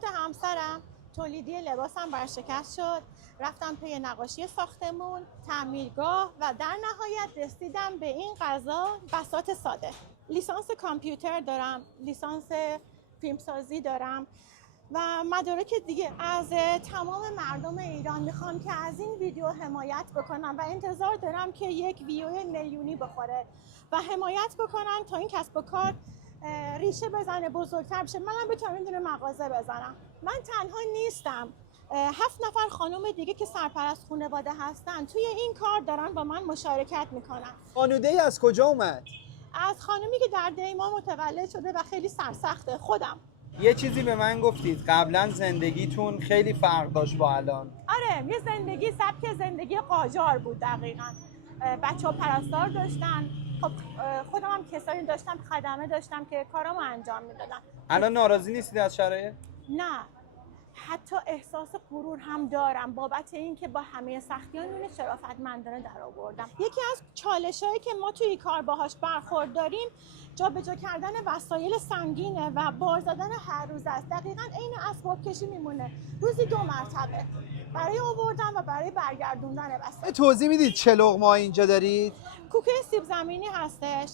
سقوط همسرم تولیدی لباسم برشکست شد. رفتم پی نقاشی ساختمون، تعمیرگاه و در نهایت رسیدم به این قضا بساط ساده. لیسانس کامپیوتر دارم، لیسانس فیلمسازی دارم و مدارک دیگه. از تمام مردم ایران میخوام که از این ویدیو حمایت بکنم و انتظار دارم که یک ویو میلیونی بخوره و حمایت بکنن تا این کسب و کار ریشه بزنه، بزرگتر بشه، منم بتونم این دونه مغازه بزنم. من تنها نیستم، 7 نفر خانم دیگه که سرپرست خانواده هستن توی این کار دارن با من مشارکت میکنن. خانواده ای از کجا اومد؟ از خانمی که در دیما متولد شده و خیلی سرسخته. خودم. یه چیزی به من گفتید قبلا زندگیتون خیلی فرق داشت با الان. آره، یه زندگی سبک زندگی قاجار بود دقیقاً. بچه‌ها پرستار داشتن. خب خودم هم کسایی داشتم، خدمه داشتم که کارامو انجام میدادن. الان ناراضی نیستید از شرایط؟ نه، حتی احساس غرور هم دارم بابت این که با همه سختی‌ها اینو شرافتمندانه در آوردم. یکی از چالش‌هایی که ما توی کار باهاش برخورداریم جابجا کردن وسایل سنگینه و بار زدن هر روز است. دقیقاً عین اسباب کشی میمونه، روزی 2 مرتبه برای آوردن و برای برگردوندن وسایل. توضیح میدید چه لقمه‌ها اینجا دارید؟ کوکه سیب زمینی هستش،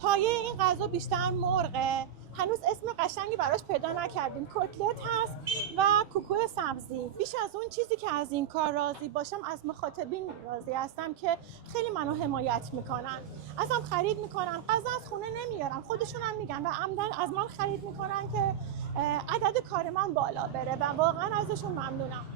پایه این غذا بیشتر مرغه، هنوز اسم قشنگی براش پیدا نکردیم. کتلت هست و کوکو سبزی. بیش از اون چیزی که از این کار راضی باشم از مخاطبین راضی هستم که خیلی منو حمایت میکنن، ازم خرید میکنن، غذا از خونه نمیارن، خودشون هم میگن و عمدن از من خرید میکنن که عدد کار من بالا بره و واقعا ازشون ممنونم.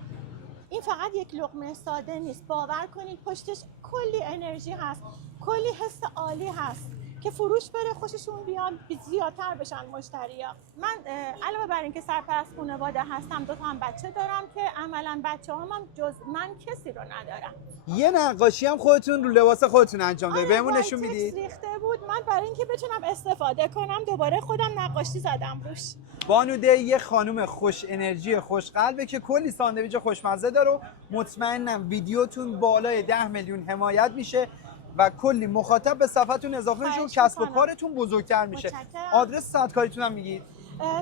این فقط یک لقمه ساده نیست، باور کنید پشتش کلی انرژی هست، کلی حس عالی هست که فروش بره، خوششون بیاد، زیادتر بشن مشتریا. من علاوه بر اینکه سرپرست خانواده هستم 2 تا هم بچه دارم که عملاً بچه‌هام هم جز من کسی رو ندارم. یه نقاشی هم خودتون رو لباس خودتون انجام دادید، بهمون نشون میدید؟ ریخته بود، من برای اینکه بتونم استفاده کنم دوباره خودم نقاشی زدم روش. بانوده یه خانم خوش انرژی، خوش قلبه که کلی ساندویچ خوشمزه داره و مطمئنم ویدیوتون بالای 10 میلیون حمایت میشه و کلی مخاطب به صفحتون اضافه میشه و کسب و کارتون بزرگتر میشه. آدرس ساعت کاریتون هم میگید؟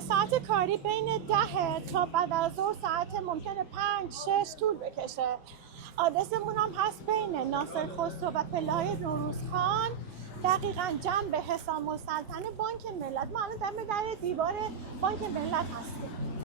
ساعت کاری بین 10 تا بعد از ظهر، ساعت ممکنه 5-6 طول بکشه. آدرسمون هم هست بین ناصر خسرو و پله‌های نوروزخان، دقیقاً جنب حسام السلطنه بانک ملت. ما الان در دیوار بانک ملت هستیم.